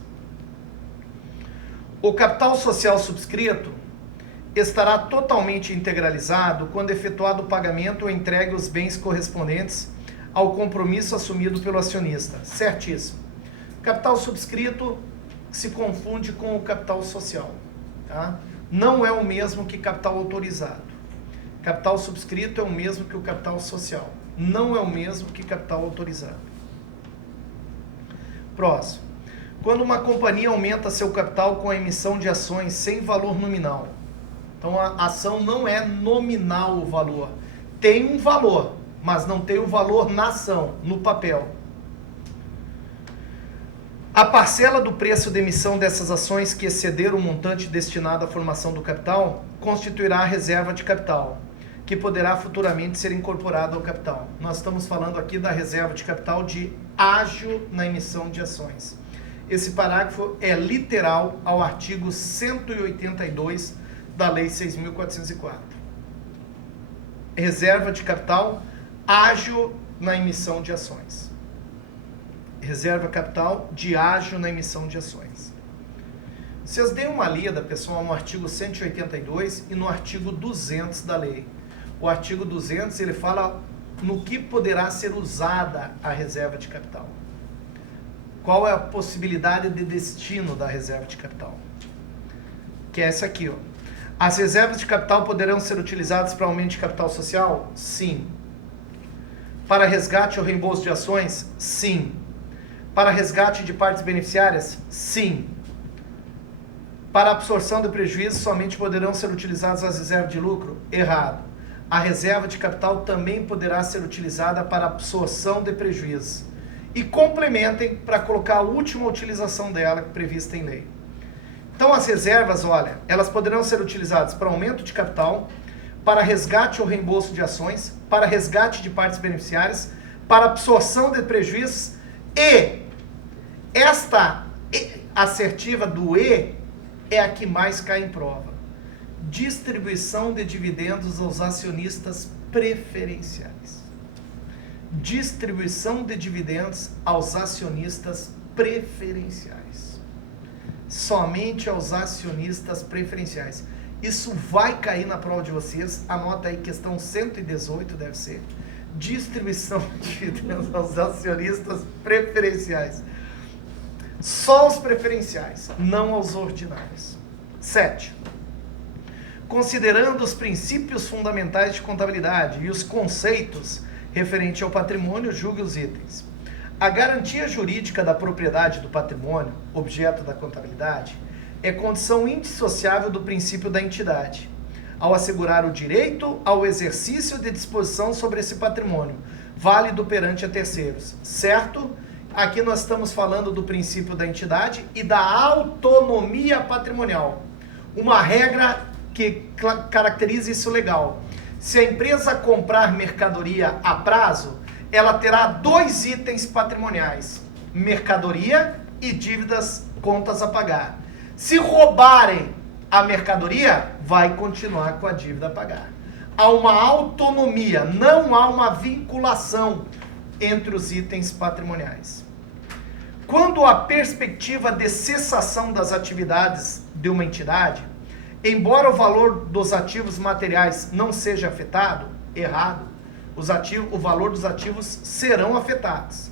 O capital social subscrito estará totalmente integralizado quando efetuado o pagamento ou entregue os bens correspondentes ao compromisso assumido pelo acionista. Certíssimo. Capital subscrito se confunde com o capital social. Tá? Não é o mesmo que capital autorizado. Capital subscrito é o mesmo que o capital social. Não é o mesmo que capital autorizado. Próximo. Quando uma companhia aumenta seu capital com a emissão de ações sem valor nominal. Então a ação não é nominal o valor. Tem um valor, mas não tem o valor na ação, no papel. A parcela do preço de emissão dessas ações que exceder o montante destinado à formação do capital constituirá a reserva de capital, que poderá futuramente ser incorporada ao capital. Nós estamos falando aqui da reserva de capital de ágio na emissão de ações. Esse parágrafo é literal ao artigo 182 da Lei 6.404. Reserva de capital ágil na emissão de ações. Reserva capital de ágio na emissão de ações. Vocês deem uma lida, pessoal, no artigo 182 e no artigo 200 da lei. O artigo 200, ele fala no que poderá ser usada a reserva de capital. Qual é a possibilidade de destino da reserva de capital? Que é essa aqui, ó. As reservas de capital poderão ser utilizadas para aumento de capital social? Sim. Para resgate ou reembolso de ações? Sim. Para resgate de partes beneficiárias? Sim. Para absorção de prejuízos, somente poderão ser utilizadas as reservas de lucro? Errado. A reserva de capital também poderá ser utilizada para absorção de prejuízos. E complementem para colocar a última utilização dela prevista em lei. Então as reservas, olha, elas poderão ser utilizadas para aumento de capital, para resgate ou reembolso de ações, para resgate de partes beneficiárias, para absorção de prejuízos e esta assertiva do E é a que mais cai em prova. Distribuição de dividendos aos acionistas preferenciais. Distribuição de dividendos aos acionistas preferenciais. Somente aos acionistas preferenciais. isso vai cair na prova de vocês, anota aí questão 118, deve ser, distribuição de dividendos aos acionistas preferenciais. Só os preferenciais, não aos ordinários. 7. Considerando os princípios fundamentais de contabilidade e os conceitos referentes ao patrimônio, julgue os itens. A garantia jurídica da propriedade do patrimônio, objeto da contabilidade, é condição indissociável do princípio da entidade, ao assegurar o direito ao exercício de disposição sobre esse patrimônio, válido perante a terceiros, certo? Aqui nós estamos falando do princípio da entidade e da autonomia patrimonial. Uma regra que caracteriza isso legal. Se a empresa comprar mercadoria a prazo, ela terá 2 itens patrimoniais: mercadoria e dívidas, contas a pagar. Se roubarem a mercadoria, vai continuar com a dívida a pagar. Há uma autonomia, não há uma vinculação entre os itens patrimoniais. Quando a perspectiva de cessação das atividades de uma entidade, embora o valor dos ativos materiais não seja afetado, errado, o valor dos ativos serão afetados,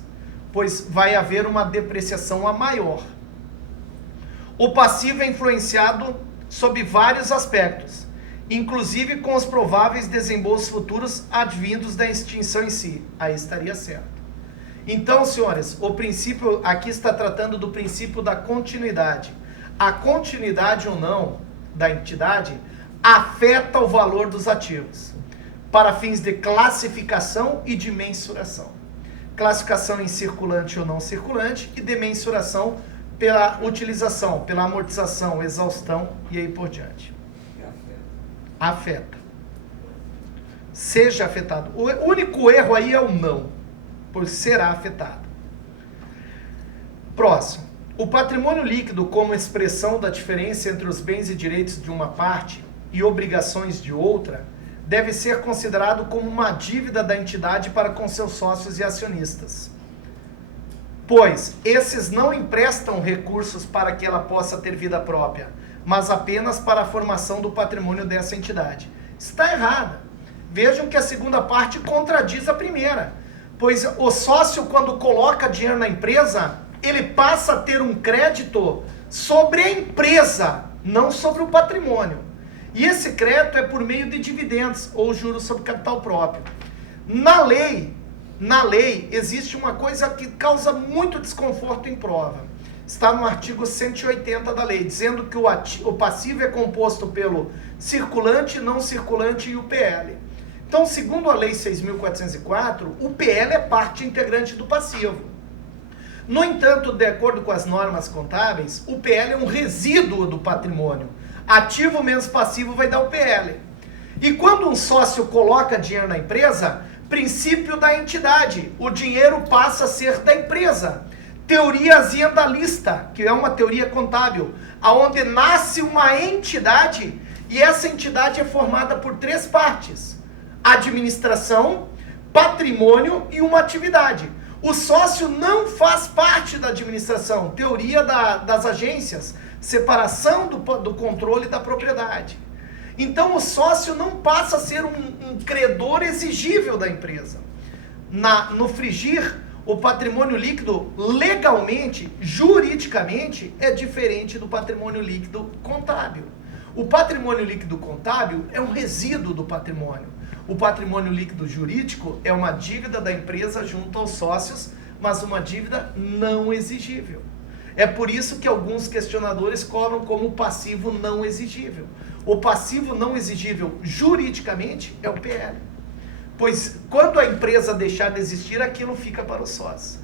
pois vai haver uma depreciação a maior. O passivo é influenciado sob vários aspectos, inclusive com os prováveis desembolsos futuros advindos da extinção em si. Aí estaria certo. Então, senhores, o princípio aqui está tratando do princípio da continuidade. A continuidade ou não da entidade afeta o valor dos ativos, para fins de classificação e de mensuração. Classificação em circulante ou não circulante e de mensuração pela utilização, pela amortização, exaustão e aí por diante. Afeta. Seja afetado. O único erro aí é o não, pois será afetado. Próximo. O patrimônio líquido como expressão da diferença entre os bens e direitos de uma parte e obrigações de outra deve ser considerado como uma dívida da entidade para com seus sócios e acionistas, pois esses não emprestam recursos para que ela possa ter vida própria, mas apenas para a formação do patrimônio dessa entidade. Está errada. Vejam que a segunda parte contradiz a primeira, pois o sócio, quando coloca dinheiro na empresa, ele passa a ter um crédito sobre a empresa, não sobre o patrimônio. E esse crédito é por meio de dividendos ou juros sobre capital próprio. Na lei, existe uma coisa que causa muito desconforto em prova. Está no artigo 180 da lei, dizendo que o passivo é composto pelo circulante, não circulante e o PL. Então, segundo a lei 6.404, o PL é parte integrante do passivo. No entanto, de acordo com as normas contábeis, o PL é um resíduo do patrimônio. Ativo menos passivo vai dar o PL. E quando um sócio coloca dinheiro na empresa, princípio da entidade, o dinheiro passa a ser da empresa. Teoria aziendalista, que é uma teoria contábil, aonde nasce uma entidade e essa entidade é formada por 3 partes: administração, patrimônio e uma atividade. O sócio não faz parte da administração, teoria das agências, separação do controle da propriedade. Então o sócio não passa a ser um credor exigível da empresa. No frigir, o patrimônio líquido legalmente, juridicamente, é diferente do patrimônio líquido contábil. O patrimônio líquido contábil é um resíduo do patrimônio. O patrimônio líquido jurídico é uma dívida da empresa junto aos sócios, mas uma dívida não exigível. É por isso que alguns questionadores cobram como passivo não exigível. O passivo não exigível juridicamente é o PL. Pois quando a empresa deixar de existir, aquilo fica para o sócio.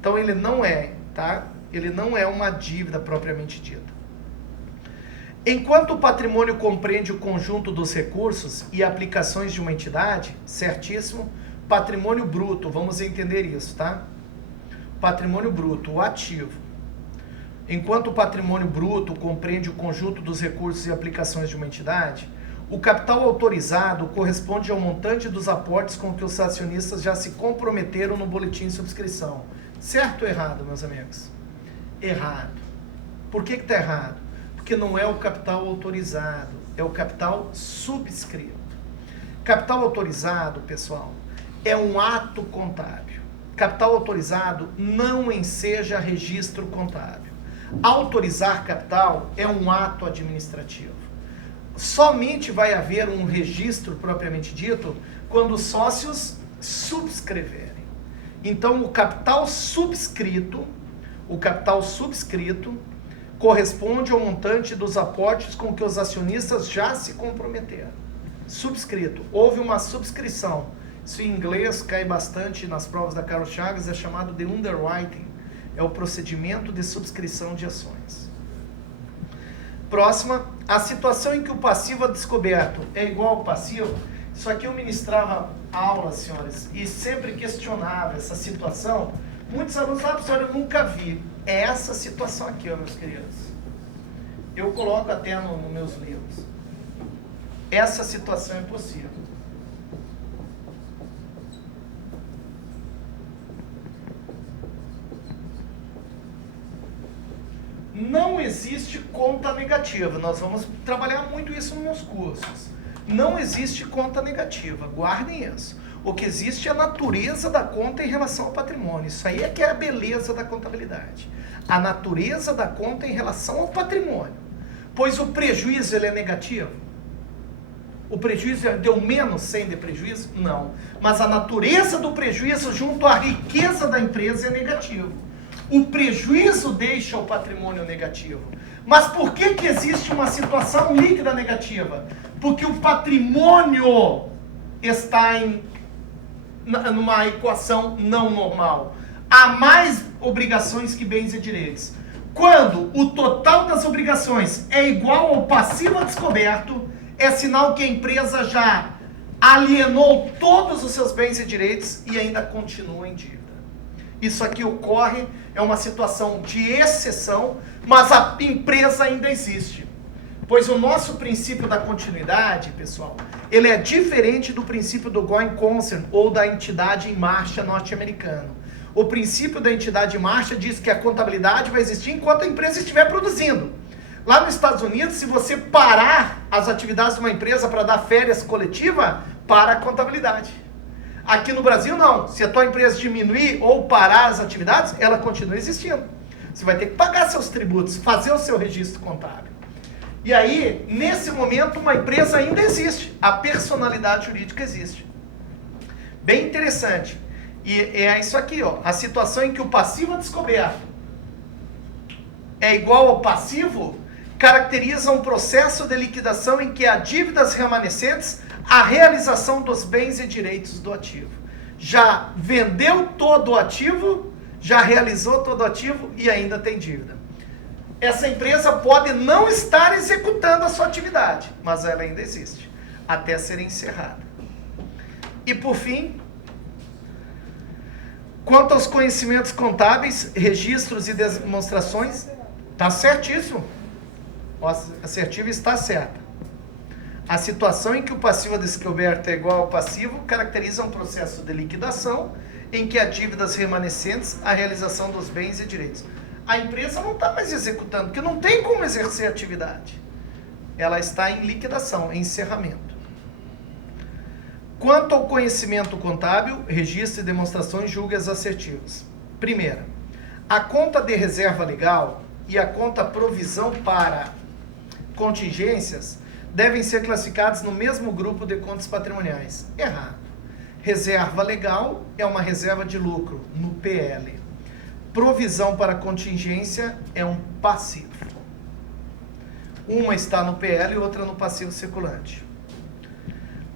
Então ele não é, tá? Ele não é uma dívida propriamente dita. Enquanto o patrimônio compreende o conjunto dos recursos e aplicações de uma entidade, certíssimo, patrimônio bruto, vamos entender isso, tá? Patrimônio bruto, o ativo. Enquanto o patrimônio bruto compreende o conjunto dos recursos e aplicações de uma entidade, o capital autorizado corresponde ao montante dos aportes com que os acionistas já se comprometeram no boletim de subscrição. Certo ou errado, meus amigos? Errado. Por que está errado? Porque não é o capital autorizado, é o capital subscrito. Capital autorizado, pessoal, é um ato contábil. Capital autorizado não enseja registro contábil. Autorizar capital é um ato administrativo. Somente vai haver um registro propriamente dito quando os sócios subscreverem. Então, o capital subscrito corresponde ao montante dos aportes com que os acionistas já se comprometeram. Subscrito. Houve uma subscrição. Isso em inglês cai bastante nas provas da Carlos Chagas, é chamado de underwriting. É o procedimento de subscrição de ações. Próxima, a situação em que o passivo a descoberto é igual ao passivo. Isso aqui eu ministrava aula, senhores, e sempre questionava essa situação. Muitos alunos falam, professor, eu nunca vi. É essa situação aqui, ó, meus queridos. Eu coloco até nos meus livros. Essa situação é possível. Não existe conta negativa. Nós vamos trabalhar muito isso nos cursos. Não existe conta negativa. Guardem isso. O que existe é a natureza da conta em relação ao patrimônio. Isso aí é que é a beleza da contabilidade. A natureza da conta em relação ao patrimônio. Pois o prejuízo ele é negativo. O prejuízo deu menos 100 de prejuízo? Não. Mas a natureza do prejuízo junto à riqueza da empresa é negativo. O prejuízo deixa o patrimônio negativo. Mas por que existe uma situação líquida negativa? Porque o patrimônio está numa equação não normal. Há mais obrigações que bens e direitos. Quando o total das obrigações é igual ao passivo a descoberto, é sinal que a empresa já alienou todos os seus bens e direitos e ainda continua em dívida. Isso aqui ocorre, é uma situação de exceção, mas a empresa ainda existe. Pois o nosso princípio da continuidade, pessoal, ele é diferente do princípio do going concern ou da entidade em marcha norte-americano. O princípio da entidade em marcha diz que a contabilidade vai existir enquanto a empresa estiver produzindo. Lá nos Estados Unidos, se você parar as atividades de uma empresa para dar férias coletiva, para a contabilidade. Aqui no Brasil, não. Se a tua empresa diminuir ou parar as atividades, ela continua existindo. Você vai ter que pagar seus tributos, fazer o seu registro contábil. E aí, nesse momento, uma empresa ainda existe. A personalidade jurídica existe. Bem interessante. E é isso aqui, ó. A situação em que o passivo a descoberto é igual ao passivo caracteriza um processo de liquidação em que há dívidas remanescentes à realização dos bens e direitos do ativo. Já vendeu todo o ativo, já realizou todo o ativo e ainda tem dívida. Essa empresa pode não estar executando a sua atividade, mas ela ainda existe, até ser encerrada. E por fim, quanto aos conhecimentos contábeis, registros e demonstrações, está certíssimo. O assertivo está certa. A situação em que o passivo a descoberto é igual ao passivo caracteriza um processo de liquidação em que há dívidas remanescentes à realização dos bens e direitos. A empresa não está mais executando, porque não tem como exercer atividade. Ela está em liquidação, em encerramento. Quanto ao conhecimento contábil, registro e demonstrações, julgue as assertivas. Primeira, a conta de reserva legal e a conta provisão para contingências devem ser classificados no mesmo grupo de contas patrimoniais. Errado. Reserva legal é uma reserva de lucro, no PL. Provisão para contingência é um passivo. Uma está no PL e outra no passivo circulante.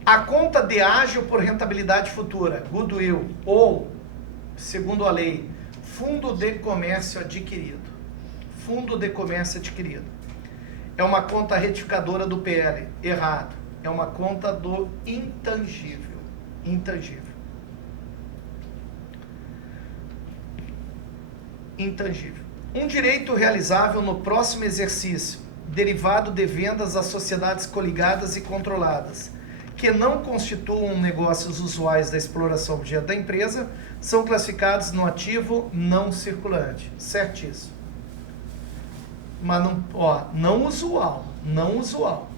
A conta de ágio por rentabilidade futura, goodwill, ou, segundo a lei, fundo de comércio adquirido. Fundo de comércio adquirido. É uma conta retificadora do PL. Errado. É uma conta do intangível. Intangível. Intangível. Um direito realizável no próximo exercício, derivado de vendas a sociedades coligadas e controladas, que não constituam negócios usuais da exploração objeto da empresa, são classificados no ativo não circulante. Certíssimo. Mas não, ó, não usual, não usual.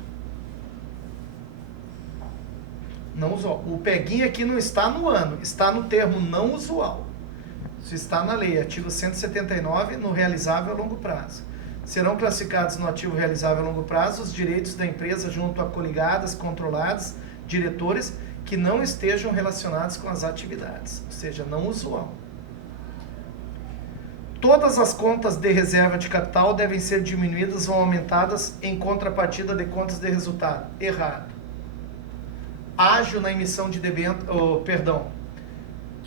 Não usual. O peguinho aqui não está no ano, está no termo não usual. Isso está na lei, artigo 179, no realizável a longo prazo. Serão classificados no ativo realizável a longo prazo os direitos da empresa junto a coligadas, controladas, diretores que não estejam relacionados com as atividades, ou seja, não usual. Todas as contas de reserva de capital devem ser diminuídas ou aumentadas em contrapartida de contas de resultado. Errado. Ágio na emissão de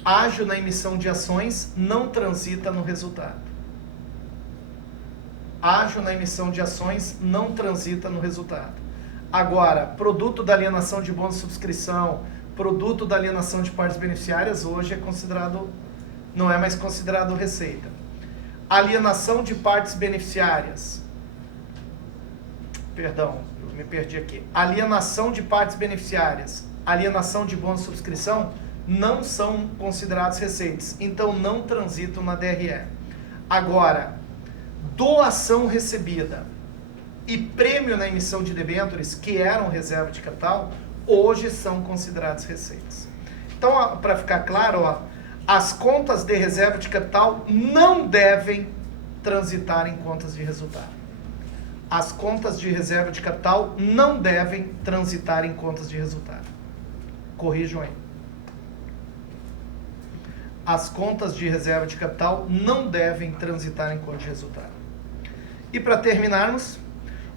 ágio na emissão de ações não transita no resultado. Ágio na emissão de ações não transita no resultado. Agora, produto da alienação de bônus de subscrição, produto da alienação de partes beneficiárias, hoje é considerado, não é mais considerado receita. Alienação de partes beneficiárias. Perdão, eu me perdi aqui. Alienação de partes beneficiárias, alienação de bônus de subscrição, não são considerados receitas, então não transitam na DRE. Agora, doação recebida e prêmio na emissão de debêntures, que eram reserva de capital, hoje são considerados receitas. Então, para ficar claro, ó, as contas de reserva de capital não devem transitar em contas de resultado. As contas de reserva de capital não devem transitar em contas de resultado. Corrijam aí. As contas de reserva de capital não devem transitar em conta de resultado. E para terminarmos,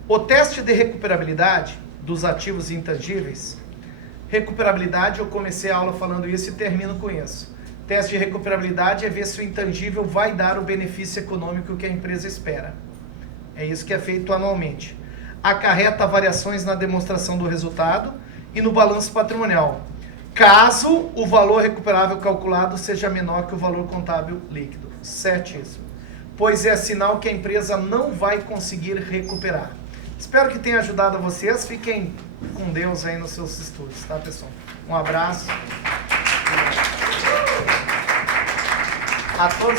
o teste de recuperabilidade dos ativos intangíveis. Recuperabilidade, eu comecei a aula falando isso e termino com isso. Teste de recuperabilidade é ver se o intangível vai dar o benefício econômico que a empresa espera. É isso que é feito anualmente. Acarreta variações na demonstração do resultado e no balanço patrimonial, caso o valor recuperável calculado seja menor que o valor contábil líquido. Certíssimo. Pois é sinal que a empresa não vai conseguir recuperar. Espero que tenha ajudado a vocês. Fiquem com Deus aí nos seus estudos, tá, pessoal? Um abraço. A todos.